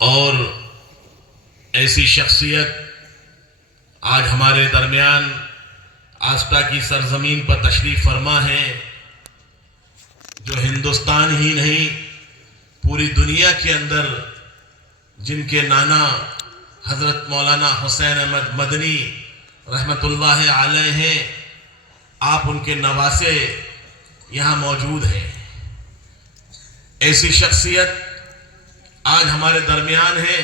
اور ایسی شخصیت آج ہمارے درمیان آستہ کی سرزمین پر تشریف فرما ہے جو ہندوستان ہی نہیں پوری دنیا کے اندر جن کے نانا حضرت مولانا حسین احمد مدنی رحمت اللہ علیہ ہیں، آپ ان کے نواسے یہاں موجود ہیں۔ ایسی شخصیت آج ہمارے درمیان ہے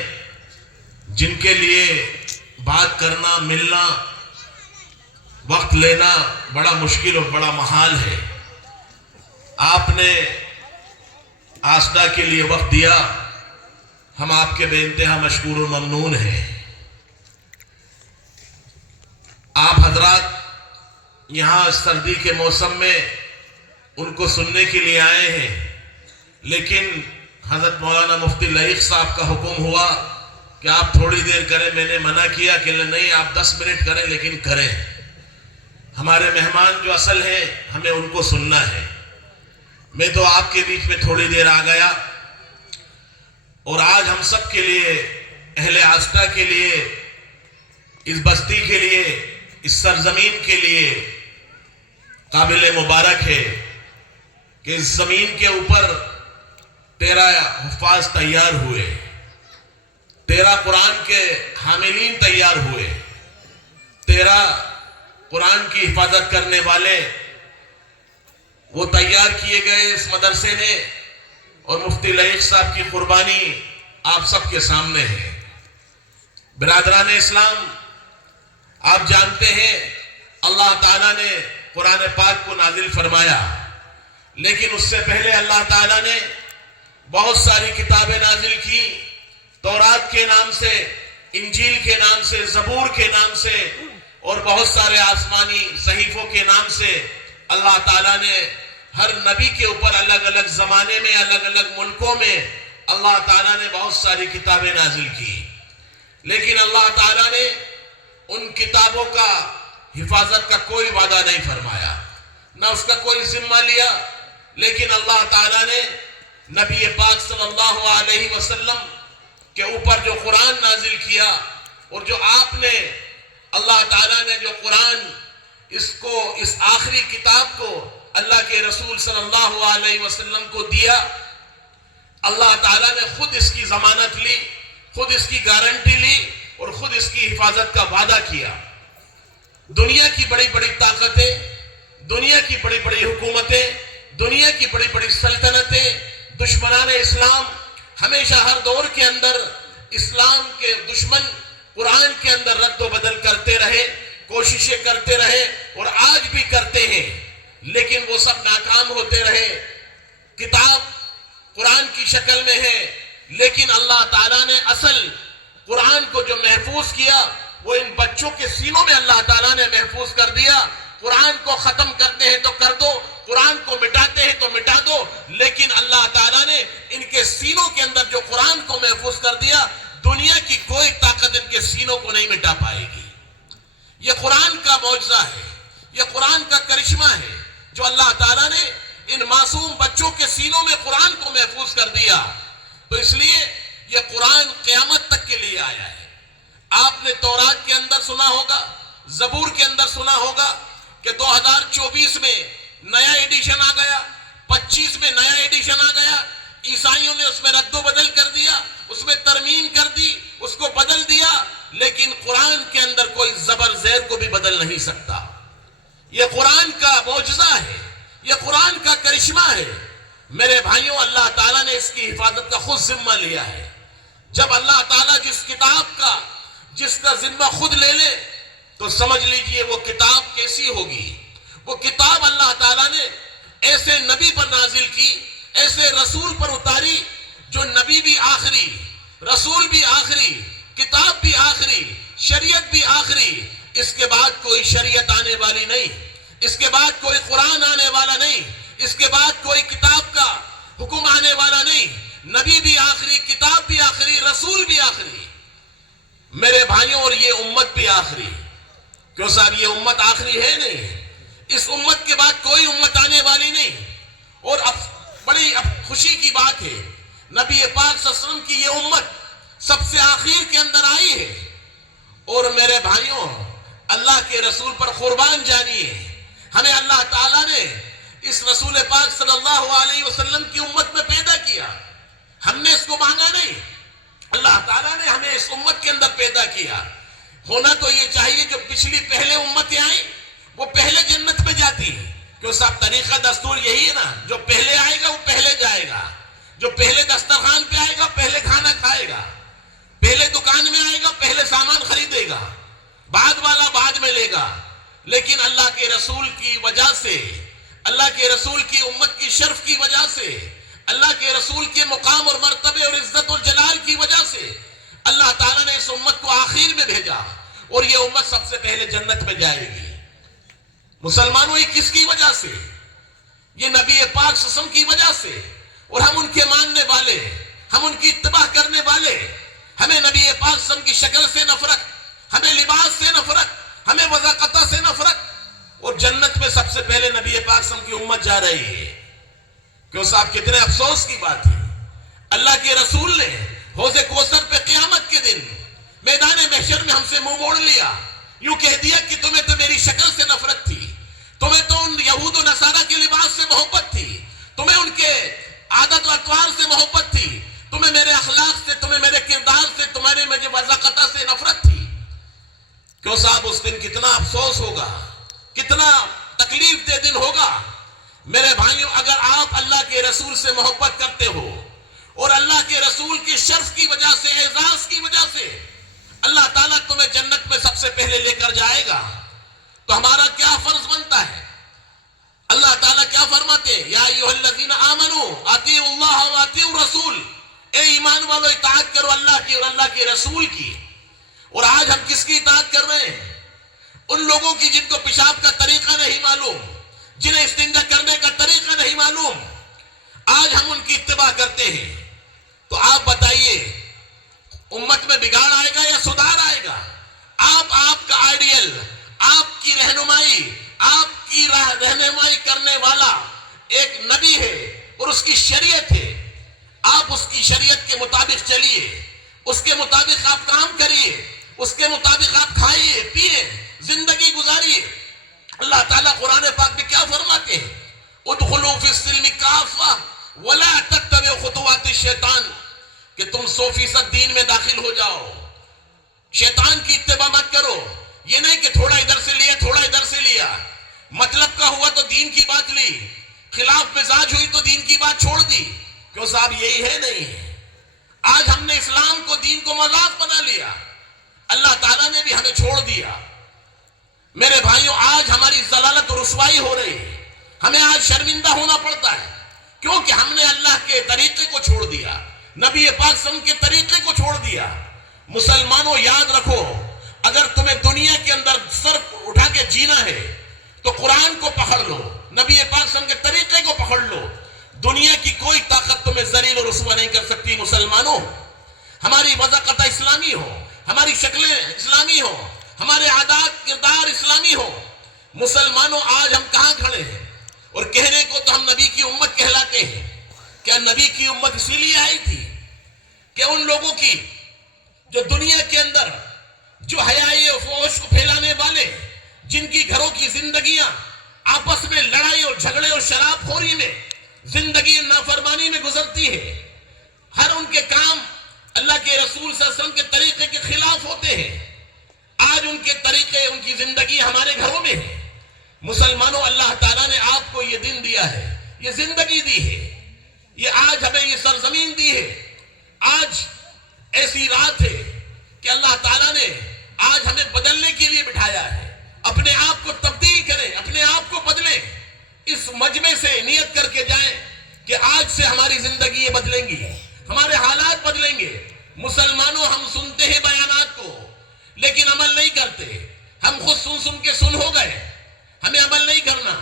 جن کے لیے بات کرنا، ملنا، وقت لینا بڑا مشکل اور بڑا محال ہے۔ آپ نے آستہ کے لیے وقت دیا، ہم آپ کے بے انتہا مشکور و ممنون ہیں۔ آپ حضرات یہاں سردی کے موسم میں ان کو سننے کے لیے آئے ہیں، لیکن حضرت مولانا مفتی لائق صاحب کا حکم ہوا کہ آپ تھوڑی دیر کریں۔ میں نے منع کیا کہ نہیں، آپ 10 منٹ کریں، لیکن کریں۔ ہمارے مہمان جو اصل ہیں ہمیں ان کو سننا ہے۔ میں تو آپ کے بیچ میں تھوڑی دیر آ گیا، اور آج ہم سب کے لیے، اہل آستہ کے لیے، اس بستی کے لیے، اس سرزمین کے لیے قابل مبارک ہے کہ اس زمین کے اوپر 13 حفاظ تیار ہوئے، 13 قرآن کے حاملین تیار ہوئے، 13 قرآن کی حفاظت کرنے والے وہ تیار کیے گئے اس مدرسے نے، اور مفتی لائق صاحب کی قربانی آپ سب کے سامنے ہے۔ برادران اسلام، آپ جانتے ہیں اللہ تعالیٰ نے قرآن پاک کو نازل فرمایا، لیکن اس سے پہلے اللہ تعالیٰ نے بہت ساری کتابیں نازل کی۔ تورات کے نام سے، انجیل کے نام سے، زبور کے نام سے، اور بہت سارے آسمانی صحیفوں کے نام سے اللہ تعالیٰ نے ہر نبی کے اوپر الگ الگ زمانے میں، الگ الگ ملکوں میں اللہ تعالیٰ نے بہت ساری کتابیں نازل کی، لیکن اللہ تعالیٰ نے ان کتابوں کا حفاظت کا کوئی وعدہ نہیں فرمایا، نہ اس کا کوئی ذمہ لیا۔ لیکن اللہ تعالیٰ نے نبی پاک صلی اللہ علیہ وسلم کے اوپر جو قرآن نازل کیا، اور جو آپ نے، اللہ تعالیٰ نے جو قرآن، اس آخری کتاب کو اللہ کے رسول صلی اللہ علیہ وسلم کو دیا، اللہ تعالیٰ نے خود اس کی ضمانت لی، خود اس کی گارنٹی لی، اور خود اس کی حفاظت کا وعدہ کیا۔ دنیا کی بڑی بڑی طاقتیں، دنیا کی بڑی بڑی حکومتیں، دنیا کی بڑی بڑی سلطنتیں، دشمنان اسلام ہمیشہ ہر دور کے اندر اسلام کے دشمن قرآن کے اندر رد و بدل کرتے رہے، کوششیں کرتے رہے، اور آج بھی کرتے ہیں، لیکن وہ سب ناکام ہوتے رہے۔ کتاب قرآن کی شکل میں ہے، لیکن اللہ تعالیٰ نے اصل قرآن کو جو محفوظ کیا وہ ان بچوں کے سینوں میں اللہ تعالیٰ نے محفوظ کر دیا۔ قرآن کو ختم کرتے ہیں تو کر دو، قرآن کو مٹاتے ہیں تو مٹا دو، لیکن اللہ تعالیٰ نے ان کے سینوں کے اندر جو قرآن کو محفوظ کر دیا، دنیا کی کوئی طاقت ان کے سینوں کو نہیں مٹا پائے گی۔ یہ قرآن کا معجزہ ہے، یہ قرآن کا کرشمہ ہے جو اللہ تعالیٰ نے ان معصوم بچوں کے سینوں میں قرآن کو محفوظ کر دیا۔ تو اس لیے یہ قرآن قیامت تک کے لیے آیا ہے۔ آپ نے تورات کے اندر سنا ہوگا، زبور کے اندر سنا ہوگا کہ 2024 میں نیا ایڈیشن آ گیا، 25 میں نیا ایڈیشن آ گیا، عیسائیوں نے اس میں رد و بدل کر دیا، اس میں ترمیم کر دی، اس کو بدل دیا، لیکن قرآن کے اندر کوئی زبر زیر کو بھی بدل نہیں سکتا۔ یہ قرآن کا معجزہ ہے، یہ قرآن کا کرشمہ ہے۔ میرے بھائیوں، اللہ تعالیٰ نے اس کی حفاظت کا خود ذمہ لیا ہے۔ جب اللہ تعالیٰ جس کا ذمہ خود لے لے تو سمجھ لیجئے وہ کتاب کیسی ہوگی۔ وہ کتاب اللہ تعالیٰ نے ایسے نبی پر نازل کی، ایسے رسول پر اتاری جو نبی بھی آخری، رسول بھی آخری، کتاب بھی آخری، شریعت بھی آخری۔ اس کے بعد کوئی شریعت آنے والی نہیں، اس کے بعد کوئی قرآن آنے والا نہیں، اس کے بعد کوئی کتاب کا حکم آنے والا نہیں۔ نبی بھی آخری، کتاب بھی آخری، رسول بھی آخری۔ میرے بھائیوں، اور یہ امت بھی آخری۔ کیوں صاحب؟ یہ امت آخری ہے نہیں، اس امت کے بعد کوئی امت آنے والی نہیں۔ اور اب بڑی خوشی کی بات ہے، نبی پاک صلی اللہ علیہ وسلم کی یہ امت سب سے آخر کے اندر آئی ہے. اور میرے بھائیوں، اللہ کے رسول پر قربان جانیے، ہمیں اللہ تعالیٰ نے اس رسول پاک صلی اللہ علیہ وسلم کی امت میں پیدا کیا. ہم نے اس کو مانگا نہیں، اللہ تعالیٰ نے ہمیں اس امت کے اندر پیدا کیا. ہونا تو یہ چاہیے جو پچھلی پہلے امتیں آئیں وہ پہلے جنت میں جاتی ہیں، کیوں صاحب طریقہ دستور یہی ہے نا، جو پہلے آئے گا وہ پہلے جائے گا، جو پہلے دسترخوان پہ آئے گا پہلے کھانا کھائے گا، پہلے دکان میں آئے گا پہلے سامان خریدے گا، بعد والا بعد میں لے گا. لیکن اللہ کے رسول کی وجہ سے، اللہ کے رسول کی امت کی شرف کی وجہ سے، اللہ کے رسول کے مقام اور مرتبے اور عزت اور جلال کی وجہ سے اللہ تعالیٰ نے اس امت کو آخر میں بھیجا، اور یہ امت سب سے پہلے جنت میں جائے گی. مسلمانوں، یہ کس کی وجہ سے؟ یہ نبی پاک صلی اللہ علیہ وسلم کی وجہ سے. اور ہم ان کے ماننے والے، ہم ان کی اتباع کرنے والے. ہمیں نبی پاک صلی اللہ علیہ وسلم کی شکل سے نفرت، ہمیں لباس سے نفرت، ہمیں وضاقتہ سے نفرت. اور جنت میں سب سے پہلے نبی پاک صلی اللہ علیہ وسلم کی امت جا رہی ہے. کیوں صاحب، کتنے افسوس کی بات ہے. اللہ کے رسول نے حوض کوثر پہ قیامت کے دن میدان محشر میں ہم سے منہ موڑ لیا، یوں کہہ دیا کہ تمہیں تو میری شکل سے نفرت تھی، تمہیں تو ان یہود و نصارہ کے لباس سے محبت تھی، تمہیں ان کے عادت و اطوار سے محبت تھی، تمہیں میرے اخلاق سے، تمہیں میرے کردار سے، تمہارے مجھے وضاقتہ سے نفرت تھی. کیوں صاحب، اس دن کتنا افسوس ہوگا، کتنا تکلیف دہ دن ہوگا. میرے بھائیوں، اگر آپ اللہ کے رسول سے محبت کرتے ہو اور اللہ کے رسول کی شرف کی وجہ سے، اعزاز کی وجہ سے اللہ تعالیٰ تمہیں جنت میں سب سے پہلے لے کر جائے گا، تو ہمارا کیا فرض بنتا ہے؟ اللہ تعالیٰ کیا فرماتے ہیں؟ یا ایھا الذین آمنوا اطیعوا اللہ واطیعوا الرسول، اے ایمان والو اطاعت کرو اللہ کی اور اللہ کے رسول کی. اور آج ہم کس کی اطاعت کر رہے ہیں؟ ان لوگوں کی جن کو پیشاب کا طریقہ نہیں معلوم، جنہیں استنجا کرنے کا طریقہ نہیں معلوم. آج ہم ان کی اتباع کرتے ہیں. تو آپ بتائیے، امت میں بگاڑ آئے گا یا سدھار آئے گا؟ آپ کا آئیڈیل، آپ کی رہنمائی، آپ کی رہنمائی کرنے والا ایک نبی ہے اور اس کی شریعت ہے. آپ اس کی شریعت کے مطابق چلیے، اس کے مطابق آپ کام کریے، اس کے مطابق آپ کھائیے پیئے، زندگی گزاریے. اللہ تعالیٰ قرآن پاک میں کیا فرماتے ہیں؟ ادخلوا فی السلم کافہ ولا تتبعوا خطوات الشیطان، کہ تم 100% دین میں داخل ہو جاؤ، شیطان کی اتباع مت کرو. یہ نہیں کہ تھوڑا ادھر سے لیا تھوڑا ادھر سے لیا، مطلب کا ہوا تو دین کی بات لی، خلاف مزاج ہوئی تو دین کی بات چھوڑ دی. کیوں صاحب، یہی ہے نہیں ہے. آج ہم نے اسلام کو، دین کو مذاق بنا لیا، اللہ تعالیٰ نے بھی ہمیں چھوڑ دیا. میرے بھائیوں، آج ہماری ضلالت اور رسوائی ہو رہی ہے. ہمیں آج شرمندہ ہونا پڑتا ہے کیونکہ ہم نے اللہ کے طریقے کو چھوڑ دیا، نبی پاک صلی اللہ علیہ وسلم کے طریقے کو چھوڑ دیا. مسلمانوں، یاد رکھو، اگر تمہیں دنیا کے اندر سر اٹھا کے جینا ہے تو قرآن کو پکڑ لو، نبی پاک صلی اللہ علیہ وسلم کے طریقے کو پکڑ لو. دنیا کی کوئی طاقت تمہیں ذلیل اور رسوا نہیں کر سکتی. مسلمانوں، ہماری وضاقتہ اسلامی ہو، ہماری شکلیں اسلامی ہو، ہمارے عادات کردار اسلامی ہو. مسلمانوں، آج ہم کہاں کھڑے ہیں؟ اور کہنے کو تو ہم نبی کی امت کہلاتے ہیں. کیا نبی کی امت اسی لیے آئی تھی کہ ان لوگوں کی جو دنیا کے اندر جو حیائی و فحش کو پھیلانے والے، جن کی گھروں کی زندگیاں آپس میں لڑائی اور جھگڑے اور شراب خوری میں، زندگی نافرمانی میں گزرتی ہے، ہر ان کے کام اللہ کے رسول صلی اللہ علیہ وسلم کے طریقے کے خلاف ہوتے ہیں. آج ان کے طریقے، ان کی زندگی ہمارے گھروں میں ہے. مسلمانوں، اللہ تعالیٰ نے آپ کو یہ دن دیا ہے، یہ زندگی دی ہے، یہ آج ہمیں یہ سرزمین دی ہے. آج ایسی رات ہے کہ اللہ تعالیٰ نے آج ہمیں بدلنے کے لیے بٹھایا ہے. اپنے آپ کو تبدیل کریں، اپنے آپ کو بدلیں. اس مجمع سے نیت کر کے جائیں کہ آج سے ہماری زندگی بدلیں گی، ہمارے حالات بدلیں گے. مسلمانوں، ہم سنتے ہیں بیانات کو لیکن عمل نہیں کرتے. ہم خود سن کے سن ہو گئے، ہمیں عمل نہیں کرنا.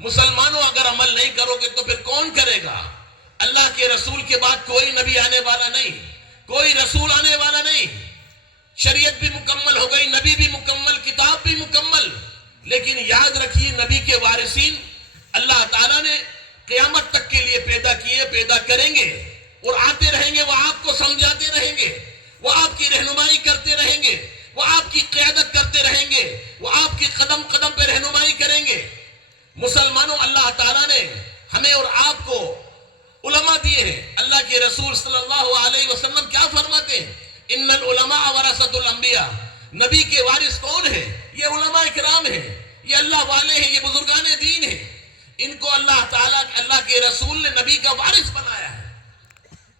مسلمانوں، اگر عمل نہیں کرو گے تو پھر کون کرے گا؟ اللہ کے رسول کے بعد کوئی نبی آنے والا نہیں، کوئی رسول آنے والا نہیں. شریعت بھی مکمل ہو گئی، نبی بھی مکمل، کتاب بھی مکمل. لیکن یاد رکھیے، نبی کے وارثین اللہ تعالیٰ نے قیامت تک کے لیے پیدا کیے، پیدا کریں گے اور آتے رہیں گے. وہ آپ کو سمجھاتے رہیں گے، وہ آپ کی رہنمائی کرتے رہیں گے، وہ آپ کی قیادت کرتے رہیں گے، وہ آپ کی قدم قدم پہ رہنمائی کریں گے۔ مسلمانوں، اللہ تعالیٰ نے ہمیں اور آپ کو علماء دیے ہیں۔ اللہ کے رسول صلی اللہ علیہ وسلم کیا فرماتے ہیں؟ ان العلماء ورثۃ الانبیاء، نبی کے وارث کون ہیں؟ یہ علماء کرام ہیں، یہ اللہ والے ہیں، یہ بزرگان دین ہیں۔ ان کو اللہ تعالیٰ، اللہ کے رسول نے نبی کا وارث بنایا ہے۔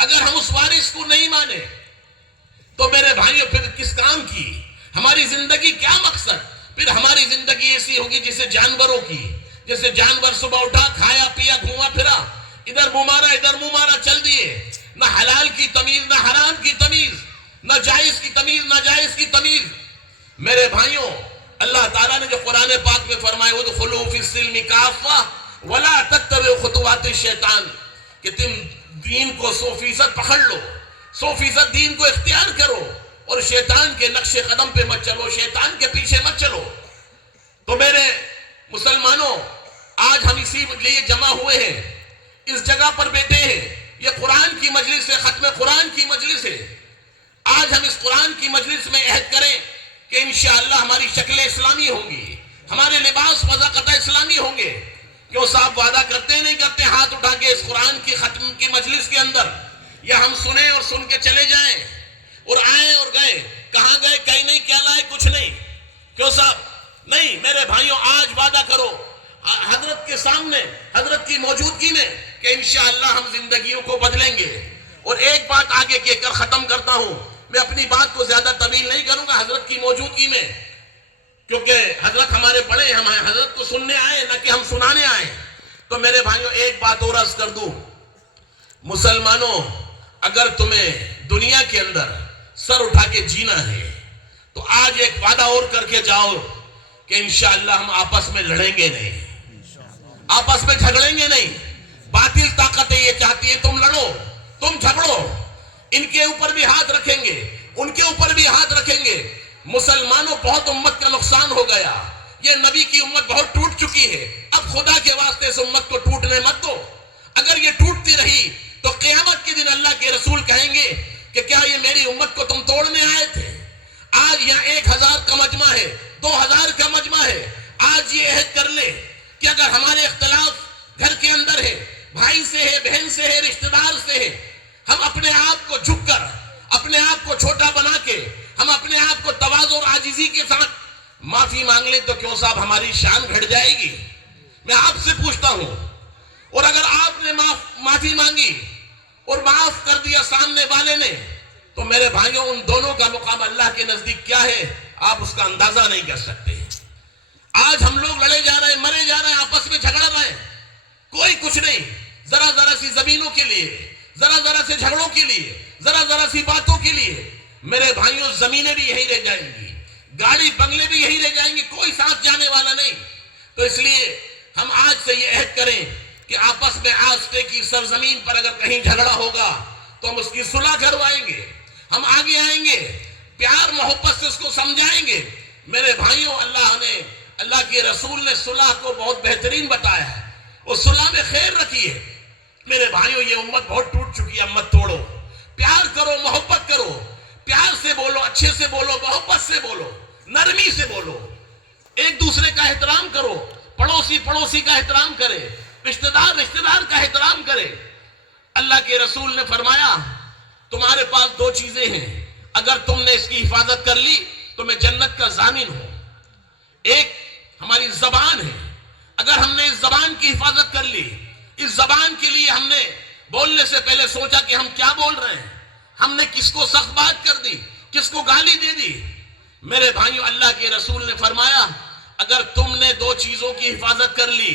اگر ہم اس وارث کو نہیں مانے تو میرے بھائیوں پھر کس کام کی؟ ہماری زندگی کیا مقصد؟ پھر ہماری زندگی ایسی ہوگی جیسے جانوروں کی، جیسے جانور صبح اٹھا، کھایا پیا، گھوما پھرا، ادھر منہ مارا ادھر منہ مارا، چل دیے، نہ حلال کی تمیز، نہ حرام کی تمیز، نہ جائز کی تمیز، نہ جائز کی تمیز۔ میرے بھائیوں، اللہ تعالیٰ نے جو قرآن پاک میں فرمایا ادخلوا فی السلم کافہ ولا تتبعوا خطوات الشیطان، کہ تم دین کو 100% پکڑ لو، 100% دین کو اختیار کرو اور شیطان کے نقش قدم پہ مت چلو، شیطان کے پیچھے مت چلو۔ تو میرے مسلمانوں، آج ہم اسی لیے جمع ہوئے ہیں، اس جگہ پر بیٹھے ہیں۔ یہ قرآن کی مجلس ہے، ختم قرآن کی مجلس ہے۔ آج ہم اس قرآن کی مجلس میں عہد کریں کہ انشاءاللہ ہماری شکل اسلامی ہوگی، ہمارے لباس وضاقت اسلامی ہوں گے۔ کیوں صاحب وعدہ کرتے نہیں کرتے ہاتھ اٹھا کے اس قرآن کی ختم کی مجلس کے اندر؟ یا ہم سنیں اور سن کے چلے جائیں اور آئیں اور گئے؟ کہاں گئے؟ کہیں نہیں، کیا لائے؟ کچھ نہیں۔ کیوں صاحب؟ نہیں میرے بھائیوں، آج وعدہ کرو حضرت کے سامنے، حضرت کی موجودگی میں، کہ انشاءاللہ ہم زندگیوں کو بدلیں گے۔ اور ایک بات آگے کہہ کر ختم کرتا ہوں، میں اپنی بات کو زیادہ طویل نہیں کروں گا حضرت کی موجودگی میں، کیونکہ حضرت ہمارے بڑے، ہم حضرت کو سننے آئے نہ کہ ہم سنانے آئے۔ تو میرے بھائیوں ایک بات اور عرض کر دوں، مسلمانوں، اگر تمہیں دنیا کے اندر سر اٹھا کے جینا ہے تو آج ایک وعدہ اور کر کے جاؤ کہ انشاءاللہ ہم آپس میں لڑیں گے نہیں، آپس میں جھگڑیں گے نہیں۔ باطل طاقتیں یہ چاہتی ہے تم لڑو، تم جھگڑو، ان کے اوپر بھی ہاتھ رکھیں گے، ان کے اوپر بھی ہاتھ رکھیں گے۔ مسلمانوں، بہت امت کا نقصان ہو گیا، یہ نبی کی امت بہت ٹوٹ چکی ہے۔ اب خدا کے واسطے اس امت کو ٹوٹنے مت دو۔ اگر یہ ٹوٹتی رہی تو قیامت کے دن اللہ کے رسول کہیں گے کہ کیا یہ میری امت کو تم توڑنے آئے تھے؟ آج یہاں 1000 کا مجمع ہے، 2000 کا مجمع ہے، آج یہ عہد کر لے کہ اگر ہمارے اختلاف گھر کے اندر ہے، بھائی سے ہے، بہن سے ہے، رشتہ دار سے ہے، ہم اپنے آپ کو جھک کر، اپنے آپ کو چھوٹا بنا کے، ہم اپنے آپ کو تواضع اور عاجزی کے ساتھ معافی مانگ لیں تو کیوں صاحب ہماری شان گھٹ جائے گی؟ میں آپ سے پوچھتا ہوں، اور اگر آپ نے معافی مانگی اور معاف کر دیا سامنے والے نے، تو میرے بھائیوں ان دونوں کا مقام اللہ کے نزدیک کیا ہے آپ اس کا اندازہ نہیں کر سکتے۔ آج ہم لوگ لڑے جا رہے ہیں، مرے جا رہے ہیں، آپس میں جھگڑ رہے ہیں، کوئی کچھ نہیں، ذرا ذرا سی زمینوں کے لیے، ذرا ذرا سے جھگڑوں کے لیے، ذرا ذرا سی باتوں کے لیے میرے بھائیوں زمینیں بھی یہی رہ جائیں گی، گاڑی بنگلے بھی یہی رہ جائیں گے، کوئی ساتھ جانے والا نہیں۔ تو اس لیے ہم آج سے یہ عہد کریں کہ آپس میں آستے کی سرزمین پر اگر کہیں جھگڑا ہوگا تو ہم اس کی صلح کروائیں گے، ہم آگے آئیں گے، پیار محبت سے اس کو سمجھائیں گے۔ میرے بھائیوں، اللہ کے رسول نے صلح کو بہت بہترین بتایا ہے، اور صلح میں خیر رکھی ہے۔ میرے بھائیوں، یہ امت بہت ٹوٹ چکی ہے، مت توڑو، پیار کرو، محبت کرو، پیار سے بولو، اچھے سے بولو، محبت سے بولو، نرمی سے بولو، ایک دوسرے کا احترام کرو، پڑوسی کا احترام کرے، رشتہ دار کا احترام کرے۔ اللہ کے رسول نے فرمایا تمہارے پاس 2 چیزیں ہیں، اگر تم نے اس کی حفاظت کر لی تو میں جنت کا ضامن ہوں۔ ایک ہماری زبان ہے، اگر ہم نے اس زبان کی حفاظت کر لی، اس زبان کے لیے ہم نے بولنے سے پہلے سوچا کہ ہم کیا بول رہے ہیں، ہم نے کس کو سخت بات کر دی، کس کو گالی دے دی۔ میرے بھائیوں، اللہ کے رسول نے فرمایا اگر تم نے 2 چیزوں کی حفاظت کر لی،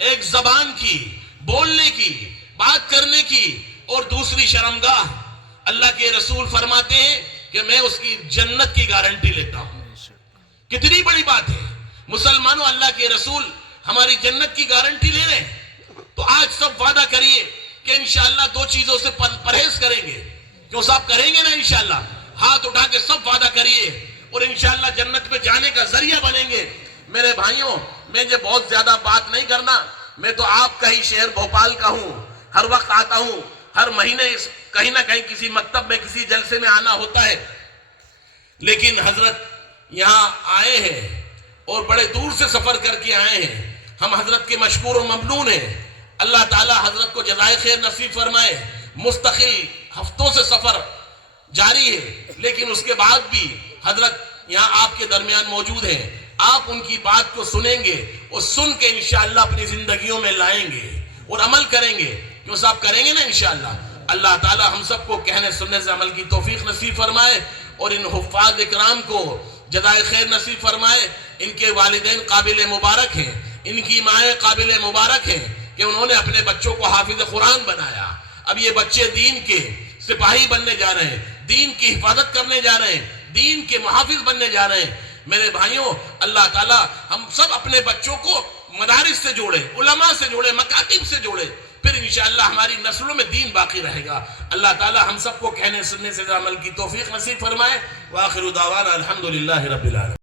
ایک زبان کی، بولنے کی، بات کرنے کی، اور دوسری شرمگاہ، اللہ کے رسول فرماتے ہیں کہ میں اس کی جنت کی گارنٹی لیتا ہوں۔ کتنی بڑی بات ہے مسلمانوں، اللہ کے رسول ہماری جنت کی گارنٹی لے رہے ہیں۔ تو آج سب وعدہ کریے کہ انشاءاللہ 2 چیزوں سے پرہیز کریں گے، کیوں صاحب کریں گے نا انشاءاللہ؟ ہاتھ اٹھا کے سب وعدہ کریے اور انشاءاللہ جنت میں جانے کا ذریعہ بنیں گے۔ میرے بھائیوں، میں یہ بہت زیادہ بات نہیں کرنا، میں تو آپ کا ہی شہر بھوپال کا ہوں، ہر وقت آتا ہوں، ہر مہینے کہیں نہ کہیں کسی مکتب میں کسی جلسے میں آنا ہوتا ہے، لیکن حضرت یہاں آئے ہیں اور بڑے دور سے سفر کر کے آئے ہیں. ہم حضرت کے مشکور و ممنون ہیں. اللہ تعالی حضرت کو جزائے خیر نصیب فرمائے. مستقل ہفتوں سے سفر جاری ہے، لیکن اس کے بعد بھی حضرت یہاں آپ کے درمیان موجود ہیں. آپ ان کی بات کو سنیں گے اور سن کے انشاءاللہ اپنی زندگیوں میں لائیں گے اور عمل کریں گے. کیوں صاحب کریں گے نا انشاءاللہ. اللہ تعالی ہم سب کو کہنے سننے سے عمل کی توفیق نصیب فرمائے اور ان حفاظ اکرام کو جزائے خیر نصیب فرمائے. ان کے والدین قابل مبارک ہیں، ان کی مائیں قابل مبارک ہیں کہ انہوں نے اپنے بچوں کو حافظ قرآن بنایا. اب یہ بچے دین کے سپاہی بننے جا رہے ہیں، دین کی حفاظت کرنے جا رہے ہیں، دین کے محافظ بننے جا رہے ہیں. میرے بھائیوں، اللہ تعالی ہم سب اپنے بچوں کو مدارس سے جوڑے، علماء سے جوڑے، مکاتب سے جوڑے، پھر انشاءاللہ ہماری نسلوں میں دین باقی رہے گا. اللہ تعالی ہم سب کو کہنے سننے سے عمل کی توفیق نصیب فرمائے. وآخر دعوانا الحمدللہ رب العالمین.